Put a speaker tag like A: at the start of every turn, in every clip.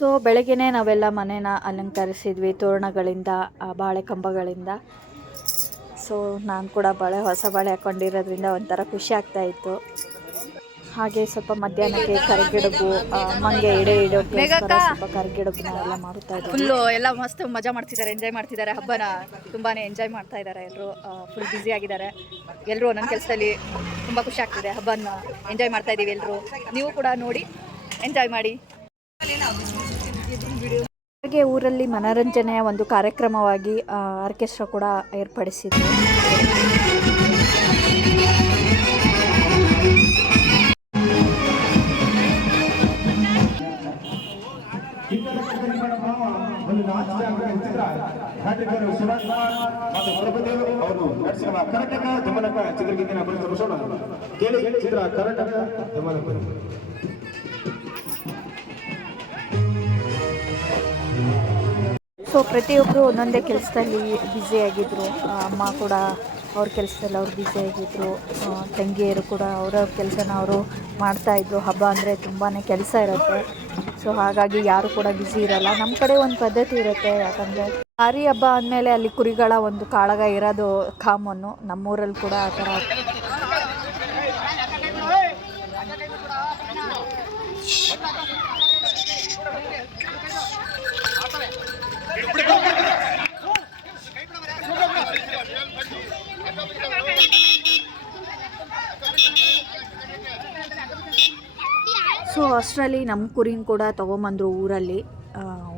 A: So ಬೆಳಗ್ಗೆನೇ ನಾವೆಲ್ಲ ಮನೇನ ಅಲಂಕರಿಸಿದ್ವಿ ತೋರಣಗಳಿಂದ ಬಾಳೆ ಕಂಬಗಳಿಂದ. ಸೊ ನಾನು ಕೂಡ ಬಾಳೆ ಹೊಸ ಬಾಳೆ ಹಾಕೊಂಡಿರೋದ್ರಿಂದ ಒಂಥರ ಖುಷಿ ಆಗ್ತಾ ಇತ್ತು. ಹಾಗೆ ಸ್ವಲ್ಪ ಮಧ್ಯಾಹ್ನಕ್ಕೆ ಕರಿಗಿಡಬು ಆ, ಮಂಗೆ ಇಡೆ ಇಡೋಕೆ ಸ್ವಲ್ಪ ಕರಿಗಿಡಬನ್ನ ಎಲ್ಲ ಮಾಡ್ತಾ ಇದ್ವಿ.
B: ಫುಲ್ಲು ಎಲ್ಲ ಮಸ್ತ್ ಮಜಾ ಮಾಡ್ತಿದ್ದಾರೆ ಎಂಜಾಯ್ ಮಾಡ್ತಿದ್ದಾರೆ ಹಬ್ಬನ ತುಂಬಾ ಎಂಜಾಯ್ ಮಾಡ್ತಾ ಇದ್ದಾರೆ ಎಲ್ಲರೂ ಫುಲ್ ಬ್ಯುಸಿ ಆಗಿದ್ದಾರೆ ಎಲ್ಲರೂ ಒಂದೊಂದು ಕೆಲಸದಲ್ಲಿ ತುಂಬ ಖುಷಿ ಆಗ್ತಿದೆ ಹಬ್ಬನ ಎಂಜಾಯ್ ಮಾಡ್ತಾ ಇದ್ದೀವಿ ಎಲ್ಲರೂ ನೀವು ಕೂಡ ನೋಡಿ ಎಂಜಾಯ್ ಮಾಡಿ.
A: ಹಾಗೆ ಊರಲ್ಲಿ ಮನೋರಂಜನೆಯ ಒಂದು ಕಾರ್ಯಕ್ರಮವಾಗಿ ಆರ್ಕೆಸ್ಟ್ರಾ ಕೂಡ ಏರ್ಪಡಿಸಿದ್ರು.
C: ಕರ್ನಾಟಕ ಪ್ರಸ್ತುತಪಡಿಸೋಣ ಕೇಳಿ ಚಿತ್ರ ಕರ್ನಾಟಕ
A: ಸೊ ಪ್ರತಿಯೊಬ್ಬರು ಒಂದೊಂದೇ ಕೆಲಸದಲ್ಲಿ ಬ್ಯುಸಿಯಾಗಿದ್ದರು ಅಮ್ಮ ಕೂಡ ಅವ್ರ ಕೆಲಸದಲ್ಲಿ ಅವ್ರು ಬ್ಯುಸಿಯಾಗಿದ್ದರು ತಂಗಿಯರು ಕೂಡ ಅವ್ರವ್ರ ಕೆಲಸನ ಅವರು ಮಾಡ್ತಾಯಿದ್ರು ಹಬ್ಬ ಅಂದರೆ ತುಂಬಾ ಕೆಲಸ ಇರುತ್ತೆ. ಸೊ ಹಾಗಾಗಿ ಯಾರು ಕೂಡ ಬ್ಯುಸಿ ಇರಲ್ಲ. ನಮ್ಮ ಕಡೆ ಒಂದು ಪದ್ಧತಿ ಇರುತ್ತೆ. ಯಾಕಂದರೆ ಹಾರಿ ಹಬ್ಬ ಅಂದಮೇಲೆ ಅಲ್ಲಿ ಕುರಿಗಳ ಒಂದು ಕಾಳಗ ಇರೋದು ಕಾಮನ್ನು ನಮ್ಮೂರಲ್ಲಿ ಕೂಡ ಆ ಥರ ಅಷ್ಟರಲ್ಲಿ ನಮ್ಮ ಕುರಿನ ಕೂಡ ತೊಗೊಂಬಂದರು ಊರಲ್ಲಿ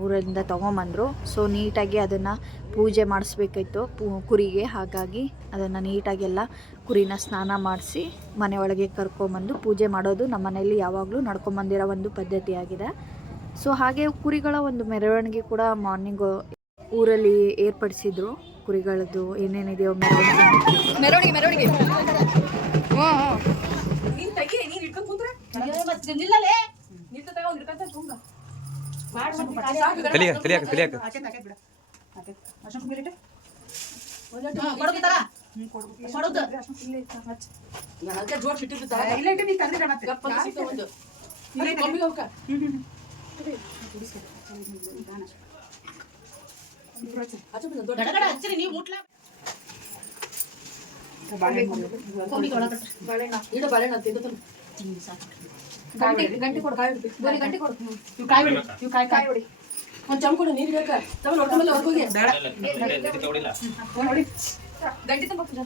A: ಊರಿಂದ ತೊಗೊಂಬಂದರು. ಸೊ ನೀಟಾಗಿ ಅದನ್ನು ಪೂಜೆ ಮಾಡಿಸ್ಬೇಕಿತ್ತು ಪೂ ಕುರಿಗೆ. ಹಾಗಾಗಿ ಅದನ್ನು ನೀಟಾಗೆಲ್ಲ ಕುರಿನ ಸ್ನಾನ ಮಾಡಿಸಿ ಮನೆಯೊಳಗೆ ಒಳಗೆ ಕರ್ಕೊಂಬಂದು ಪೂಜೆ ಮಾಡೋದು ನಮ್ಮ ಮನೆಯಲ್ಲಿ ಯಾವಾಗಲೂ ನಡ್ಕೊಂಬಂದಿರೋ ಒಂದು ಪದ್ಧತಿಯಾಗಿದೆ ಸೊ ಹಾಗೆ ಕುರಿಗಳ ಒಂದು ಮೆರವಣಿಗೆ ಕೂಡ ಮಾರ್ನಿಂಗು ಊರಲ್ಲಿ ಏರ್ಪಡಿಸಿದ್ರು. ಕುರಿಗಳದ್ದು ಏನೇನಿದೆಯೋ ಮೆರವಣಿಗೆ.
B: ಮೆರವಣಿಗೆ ಮೆರವಣಿಗೆ ಹ್ಞೂ
D: ತಿಂದು ತಿಂದು ತಿಳಿಯಾಕ
B: ಗಂಟೆ ಕೊಡು ಕಾಯಿ ಹೊಡಿ. ಗೋರಿ ಗಂಟೆ ಕೊಡು
E: ಒಂದ್ ಚಮ್ ಕೊಡು ನೀರ್ ಬೇಕಾ ತಗೊಂಡ್ ಹೊಟ್ಟೆ ಮೇಲೆ ಹೊರ್ಗೋಗಿ
B: ಗಂಟೆ ತುಂಬ ಪೂಜಾ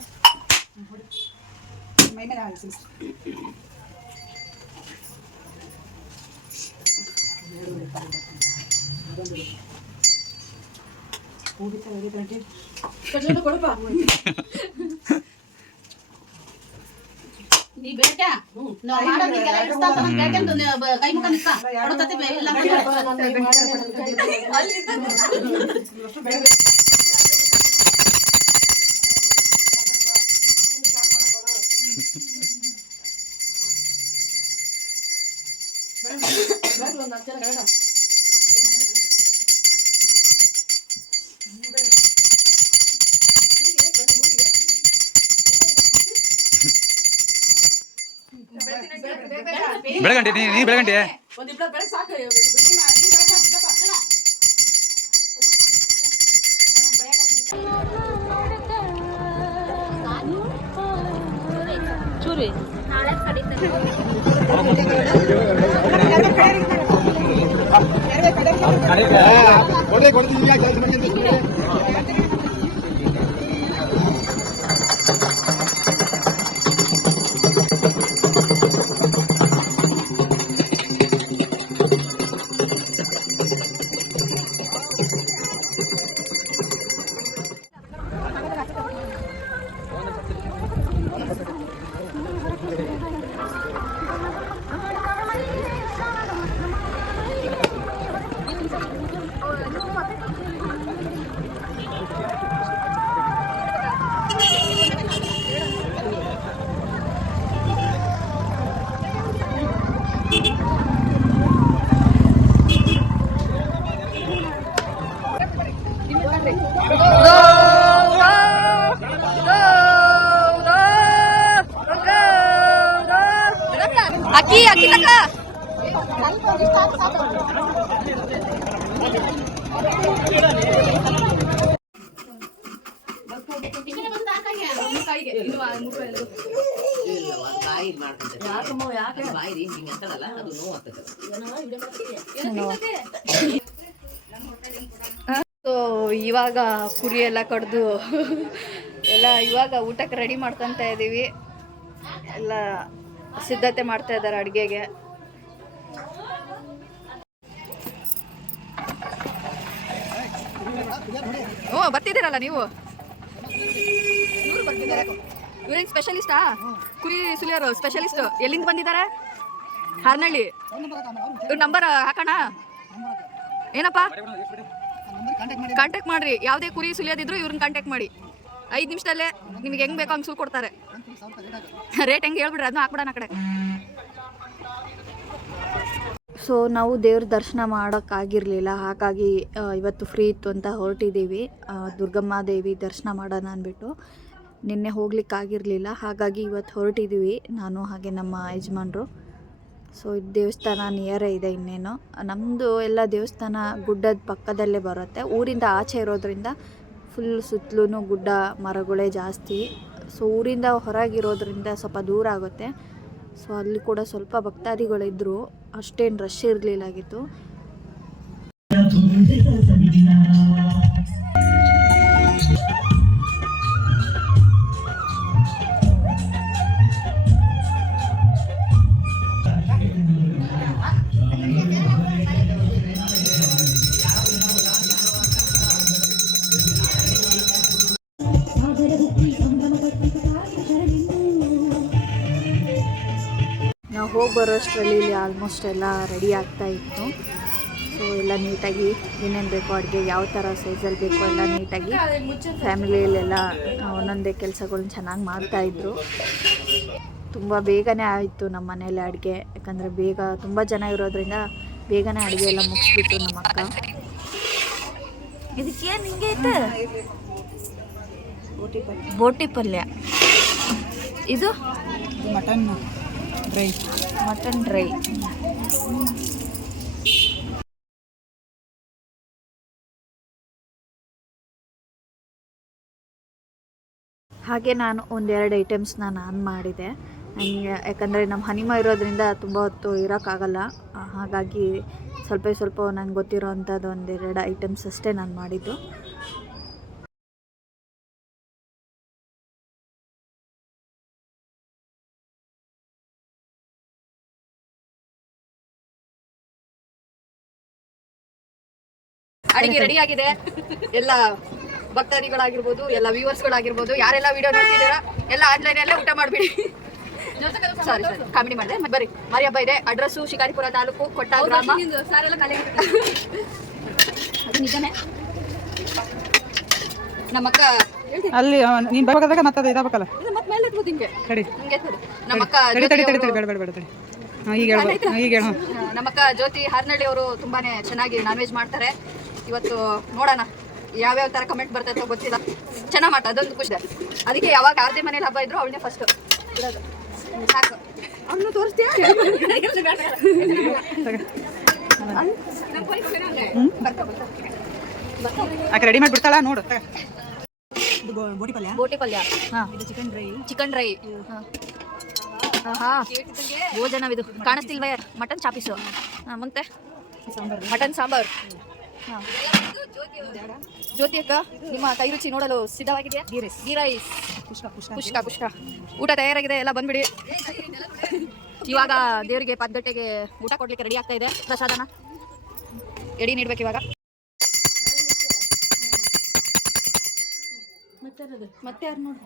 E: ಕಟ್ಕೊಂಡು ಕೊಡಪ್ಪ ಬೇಕಾ ನಾವ್ ಇಡಿಸ್ತಾ ಅಂತ ಬ- ಕೈ ಮುಖ ನಿಸ್ತಾ ಕೊಡತತಿ
D: ಬೆಳಗಂಟೆ ನೀ ನೀ ಬೆಳಗಂಟೆ
E: ಚೂರಿ ನಾಳೆ ಕಡಿತ
B: ಸೊ ಇವಾಗ ಕುರಿ ಎಲ್ಲ ಕಡ್ದು ಎಲ್ಲ ಇವಾಗ ಊಟಕ್ಕೆ ರೆಡಿ ಮಾಡ್ಕೊತಾ ಇದ್ದೀವಿ ಎಲ್ಲ ಸಿದ್ಧತೆ ಮಾಡ್ತಾ ಇದ್ದಾರೆ ಅಡುಗೆಗೆ. ಓ ಬರ್ತಿದ್ದೀರಲ್ಲ ನೀವು? ಇವ್ರೇನು ಸ್ಪೆಷಲಿಸ್ಟಾ ಕುರಿ ಸುಲಿಯರು ಸ್ಪೆಷಲಿಸ್ಟ್ ಎಲ್ಲಿಂದ ಬಂದಿದ್ದಾರೆ? ಹಾರ್ನಳ್ಳಿ. ಇವ್ರ ನಂಬರ್ ಹಾಕೋಣ? ಏನಪ್ಪ? ಕಾಂಟ್ಯಾಕ್ಟ್ ಮಾಡ್ರಿ. ಯಾವುದೇ ಕುರಿ ಸುಲಿಯೋದಿದ್ರು ಇವ್ರನ್ನ ಕಾಂಟ್ಯಾಕ್ಟ್ ಮಾಡಿ. ಐದು ನಿಮಿಷದಲ್ಲೇ ನಿಮಗೆ ಹೆಂಗ್ ಬೇಕೋ ಹಂಗೆ ಸುಲ್ ಕೊಡ್ತಾರೆ. ರೇಟ್ ಹೆಂಗೆ ಹೇಳ್ಬಿಡ್ರಿ ಅದನ್ನ ಹಾಕ್ಬಿಡೋಣ ಕಡೆ.
A: ಸೊ ನಾವು ದೇವ್ರ ದರ್ಶನ ಮಾಡೋಕ್ಕಾಗಿರಲಿಲ್ಲ. ಹಾಗಾಗಿ ಇವತ್ತು ಫ್ರೀ ಇತ್ತು ಅಂತ ಹೊರಟಿದ್ದೀವಿ. ದುರ್ಗಮ್ಮ ದೇವಿ ದರ್ಶನ ಮಾಡೋಣ ಅಂದ್ಬಿಟ್ಟು. ನಿನ್ನೆ ಹೋಗ್ಲಿಕ್ಕಾಗಿರಲಿಲ್ಲ. ಹಾಗಾಗಿ ಇವತ್ತು ಹೊರಟಿದ್ದೀವಿ. ನಾನು ಹಾಗೆ ನಮ್ಮ ಯಜಮಾನ್ರು. ಸೊ ಇದು ದೇವಸ್ಥಾನ ನಿಯರೇ ಇದೆ ಇನ್ನೇನು. ನಮ್ಮದು ಎಲ್ಲ ದೇವಸ್ಥಾನ ಗುಡ್ಡದ ಪಕ್ಕದಲ್ಲೇ ಬರುತ್ತೆ. ಊರಿಂದ ಆಚೆ ಇರೋದ್ರಿಂದ ಫುಲ್ ಸುತ್ತಲೂ ಗುಡ್ಡ ಮರಗಳೇ ಜಾಸ್ತಿ. ಸೊ ಊರಿಂದ ಹೊರಗಿರೋದ್ರಿಂದ ಸ್ವಲ್ಪ ದೂರ ಆಗುತ್ತೆ. ಸೊ ಅಲ್ಲಿ ಕೂಡ ಸ್ವಲ್ಪ ಭಕ್ತಾದಿಗಳಿದ್ದರು ಅಷ್ಟೇನು ರಶ್ ಇರಲಿಲ್ಲಾಗಿತ್ತು ಹೋಗಿ ಬರೋಷ್ಟರಲ್ಲಿ ಇಲ್ಲಿ ಆಲ್ಮೋಸ್ಟ್ ಎಲ್ಲ ರೆಡಿ ಆಗ್ತಾ ಇತ್ತು. ಸೊ ಎಲ್ಲ ನೀಟಾಗಿ ಏನೇನು ಬೇಕೋ ಅಡುಗೆ ಯಾವ ಥರ ಸೈಜಲ್ಲಿ ಬೇಕೋ ಎಲ್ಲ ನೀಟಾಗಿ ಫ್ಯಾಮಿಲಿಯಲ್ಲೆಲ್ಲ ಒಂದೊಂದೇ ಕೆಲಸಗಳನ್ನ ಚೆನ್ನಾಗಿ ಮಾಡ್ತಾಯಿದ್ರು ತುಂಬ ಬೇಗನೆ ಆಯಿತು ನಮ್ಮ ಮನೇಲಿ ಅಡುಗೆ. ಯಾಕಂದರೆ ಬೇಗ ತುಂಬ ಜನ ಇರೋದ್ರಿಂದ ಬೇಗನೆ ಅಡುಗೆ ಎಲ್ಲ ಮುಗಿಸ್ಬಿಟ್ಟು ನಮ್ಮ ಅಕ್ಕ. ಇದಕ್ಕೇನು ಹಿಂಗೆ ಐತೆ? ಬೋಟಿ ಪಲ್ಯ. ಇದು
F: ಮಟನ್. ಡ್ರೈ
A: ಮಟನ್ ಡ್ರೈ ಹಾಗೆ ನಾನು ಒಂದೆರಡು ಐಟಮ್ಸ್ನ ನಾನು ಮಾಡಿದೆ. ನನಗೆ ಯಾಕಂದರೆ ನಮ್ಮ ಹನಿಮ ಇರೋದ್ರಿಂದ ತುಂಬ ಹೊತ್ತು ಇರೋಕ್ಕಾಗಲ್ಲ. ಹಾಗಾಗಿ ಸ್ವಲ್ಪ ಸ್ವಲ್ಪ ನಂಗೆ ಗೊತ್ತಿರೋ ಅಂಥದ್ದು ಒಂದೆರಡು ಐಟಮ್ಸ್ ಅಷ್ಟೇ ನಾನು ಮಾಡಿದ್ದು.
B: ಅಡಿಗೆ ರೆಡಿ ಆಗಿದೆ. ಎಲ್ಲ ಭಕ್ತಾದಿಗಳಾಗಿರ್ಬೋದು ಎಲ್ಲ ವ್ಯೂವರ್ಸ್ಗಳಾಗಿರ್ಬೋದು ಯಾರೆಲ್ಲ ವಿಡಿಯೋ ನೋಡ್ತಿದ್ದೀರಾ ಎಲ್ಲ ಆನ್ಲೈನ್ ಅಲ್ಲೇ ಊಟ ಮಾಡ್ಬಿಡಿ. Sorry sir. ಕಾಮಿಡಿ ಮಾಡಿದೆ. ಬರಿ ಬರ್ರಿ ಮಾರಿ ಹಬ್ಬ ಇದೆ. ಅಡ್ರೆಸ್ಸು ಶಿಕಾರಿಪುರ ತಾಲೂಕು ಕೊಟ್ಟ ಗ್ರಾಮ. ಅದು ನಿಜನೇ. ನಮ್ಮಕ್ಕ
F: ಅಲ್ಲಿ ನೀನು ಬರ್ಬೇಕಾದಾಗ ಮತ್ತೆ ಅದು ಇದಾಗಬೇಕಲ್ಲ
B: ಹಿಂಗೆ.
F: ತಡಿ. ತಡಿ ತಡಿ ತಡಿ ಬೇಡ ಬೇಡ ಬೇಡ ತಡಿ. ಈಗ ಹೇಳ ಈಗ ಹೇಳು ಹಾಂ.
B: ಆ, ನಮ್ಮ ಅಕ್ಕ ಜ್ಯೋತಿ ಹಾರ್ನಳ್ಳಿ ಅವರು ತುಂಬಾನೇ ಚೆನ್ನಾಗಿ ನಾನ್ ವೆಜ್ ಮಾಡ್ತಾರೆ. ಇವತ್ತು ನೋಡೋಣ. ಯಾವ್ಯಾವ ತರ ಕಮೆಂಟ್ ಬರ್ತೈತೋ ಗೊತ್ತಿಲ್ಲ. ಚೆನ್ನಾಗಿ ಮಾಡ ಅದೊಂದು ಖುಷಿ. ಅದಕ್ಕೆ ಯಾವಾಗ ಯಾರದೇ ಮನೇಲಿ ಹಬ್ಬ ಇದ್ರು ಅವಳನ್ನೇ ಫಸ್ಟ್ ಸಾಕು. ಅವನು ತೋರಿಸ್ತೀಯ?
F: ಆಕೆ ರೆಡಿ ಮಾಡ್ಬಿಡ್ತಾಳ ನೋಡು. ಬೋಟಿ ಪಲ್ಯ?
B: ಬೋಟಿ ಪಲ್ಯ. ಹಾ.
F: ಚಿಕನ್ ಡ್ರೈ
B: ಚಿಕನ್ ಡ್ರೈ ಹಾ. ಭೋಜನವಿದು. ಕಾಣಿಸ್ತಿಲ್ವ? ಮಟನ್ ಚಾಪೀಸು. ಹಾಂ ಮತ್ತೆ ಮಟನ್ ಸಾಂಬಾರ್. ಹಾಂ ಜ್ಯೋತಿ ಅಕ್ಕ ನಿಮ್ಮ ಕೈ ರುಚಿ ನೋಡಲು ಸಿದ್ಧವಾಗಿದೆಯಾ?
F: ಗೀ ರೈಸ್.
B: ಪುಷ್ಕ ಪುಷ್ಕ ಊಟ ತಯಾರಾಗಿದೆ ಎಲ್ಲ ಬಂದ್ಬಿಡಿ. ಇವಾಗ ದೇವರಿಗೆ ಪದ್ಗಟ್ಟೆಗೆ ಊಟ ಕೊಡ್ಲಿಕ್ಕೆ ರೆಡಿ ಆಗ್ತಾ ಇದೆ. ಪ್ರಸಾದನ ಎಡಿ ನೀಡ್ಬೇಕು ಇವಾಗ. ಮತ್ತೆ ಯಾರು ನೋಡಿ